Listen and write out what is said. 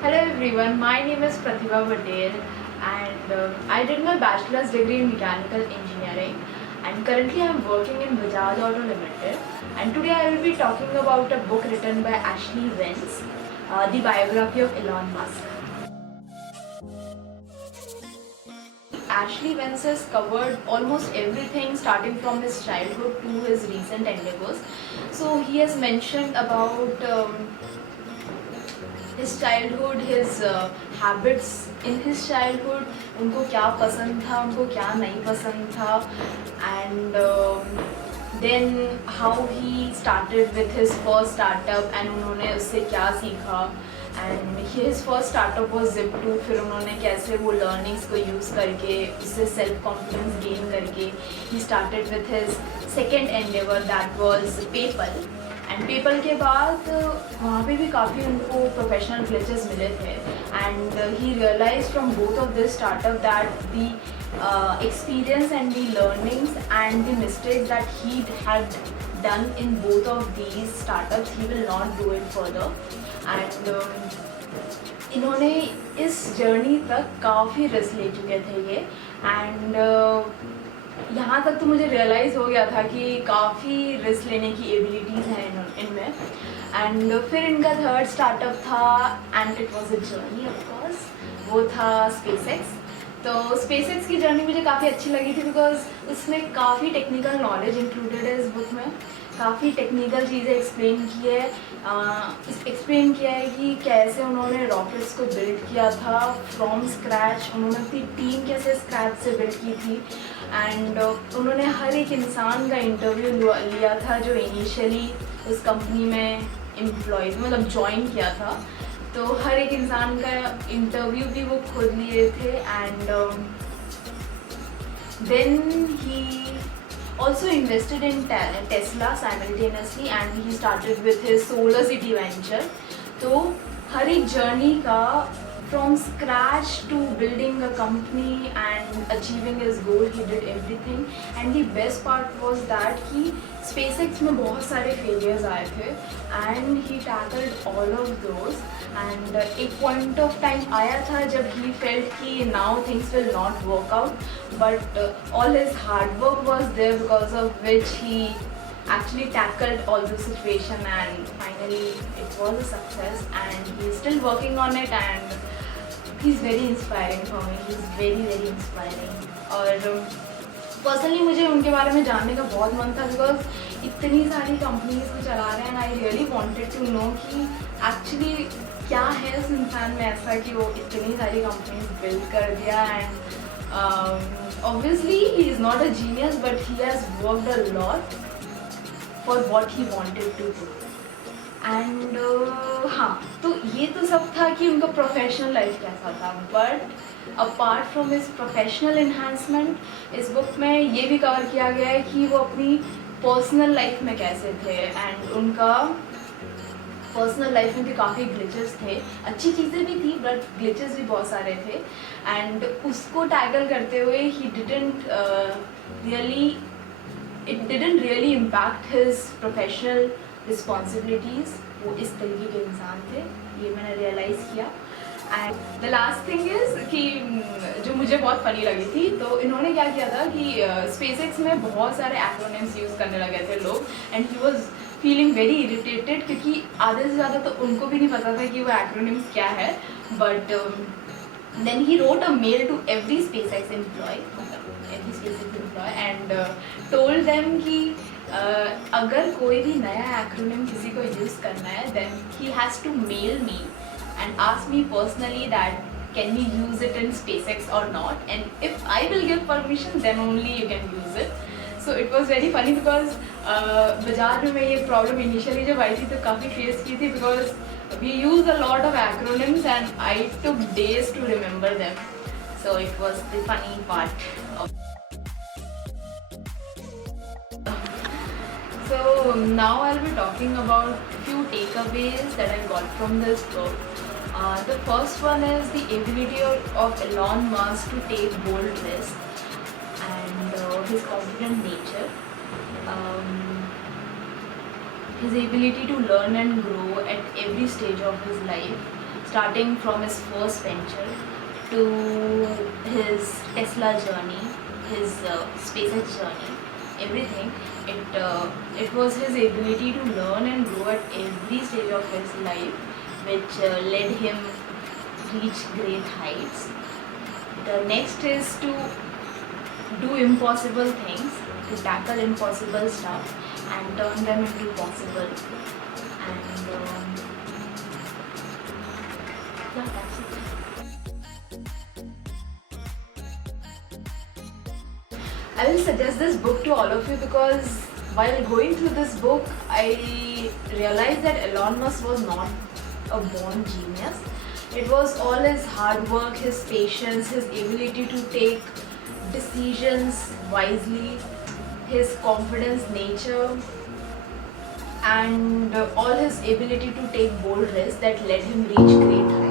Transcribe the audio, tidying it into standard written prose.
Hello everyone, my name is Pratibha Patel and I did my bachelor's degree in mechanical engineering and currently I am working in Bajaj Auto Limited, and today I will be talking about a book written by Ashley Vance, the biography of Elon Musk. Ashley Vance has covered almost everything starting from his childhood to his recent endeavors. So he has mentioned about his childhood, his habits in his childhood, उनको क्या पसंद था, उनको क्या नहीं पसंद था, and then how he started with his first startup and उन्होंने उससे क्या सीखा, and his first startup was Zip2, फिर उन्होंने कैसे वो learnings को use करके उससे self confidence gain करके he started with his second endeavor that was PayPal. And PayPal के बाद वहाँ पे भी काफ़ी उनको प्रोफेशनल ग्लिचेस मिले थे, and he realize from both of this startup that the experience and the learnings and the mistakes that he had done in both of these startups, he will not do it further. And इन्होंने इस journey तक काफ़ी risk ले चुके थे ये, and यहाँ तक तो मुझे रियलाइज़ हो गया था कि काफ़ी रिस्क लेने की एबिलिटीज़ हैं इनमें. एंड फिर इनका थर्ड स्टार्टअप था, and it was a journey of course, वो था स्पेसएक्स. तो स्पेसएक्स की जर्नी मुझे काफ़ी अच्छी लगी थी बिकॉज उसमें काफ़ी टेक्निकल नॉलेज इंक्लूडेड है. इस बुक में काफ़ी टेक्निकल चीज़ें एक्सप्लेन की है. एक्सप्लेन किया है कि कैसे उन्होंने रॉकेट्स को बिल्ड किया था फ्रॉम स्क्रैच, उन्होंने अपनी टीम कैसे स्क्रैच से बिल्ड की थी, एंड उन्होंने हर एक इंसान का इंटरव्यू लिया था जो इनिशियली उस कंपनी में एम्प्लॉयज़ मतलब ज्वाइन किया था. तो हर एक इंसान का इंटरव्यू भी वो खुद लिए थे. And then he also invested in Tesla simultaneously, and he started with his Solar City venture. तो हर एक जर्नी का from scratch to building a company and achieving his goal, he did everything. And the best part was that कि SpaceX में बहुत सारे failures आए थे and he tackled all of those. And एक point of time आया था जब he felt कि now things will not work out, but all his hard work was there because of which he actually tackled all the situation, and finally it was a success and he's still working on it. And he's very inspiring for me, he's very inspiring. और personally मुझे उनके बारे में जानने का बहुत मन था बिकॉज इतनी सारी कंपनीज को चला रहे हैं, and I really wanted to know कि एक्चुअली क्या है उस इंसान में ऐसा कि वो इतनी सारी कंपनीज बिल्ड कर दिया. And obviously he is not a genius but he has worked a lot for what he wanted to do. And हाँ, तो ये तो सब था कि उनका प्रोफेशनल लाइफ कैसा था, but apart from his professional enhancement इस बुक में ये भी कवर किया गया है कि वो अपनी पर्सनल लाइफ में कैसे थे. एंड उनका पर्सनल लाइफ में भी काफ़ी ग्लिचेस थे, अच्छी चीज़ें भी थी बट ग्लिचेस भी बहुत सारे थे. एंड उसको टैकल करते हुए he didn't really it didn't really impact his professional responsibilities. वो इस तरीके के इंसान थे, ये मैंने रियलाइज़ किया. And the last thing is कि जो मुझे बहुत फ़नी लगी थी, तो इन्होंने क्या किया था कि स्पेसएक्स में बहुत सारे एक्रोनिम्स यूज़ करने लगे थे लोग, and he was feeling very irritated क्योंकि आधे से ज़्यादा तो उनको भी नहीं पता था कि वो एक्रोनिम्स क्या है. But then he wrote a mail to every SpaceX employee, every specific employee, and told them कि अगर कोई भी नया एक्रोनिम किसी को यूज़ करना है then he has to mail me and ask me personally that can we use it in SpaceX or not, and if I will give permission then only you can use it. So it was very funny because बाजार में ये problem initially जब आई थी तो काफ़ी face की थी because we use a lot of acronyms and I took days to remember them. So it was the funny part of. So now I'll be talking about few takeaways that I got from this book. The first one is the ability of Elon Musk to take bold risks and his confident nature. His ability to learn and grow at every stage of his life, starting from his first venture to his Tesla journey, his SpaceX journey, everything. It was his ability to learn and grow at every stage of his life which led him reach great heights. The next is to do impossible things, to tackle impossible stuff and turn them into possible. And yeah, that's it. I will suggest this book to all of you because while going through this book, I realized that Elon Musk was not a born genius. It was all his hard work, his patience, his ability to take decisions wisely, his confidence nature, and all his ability to take bold risks that led him reach great heights.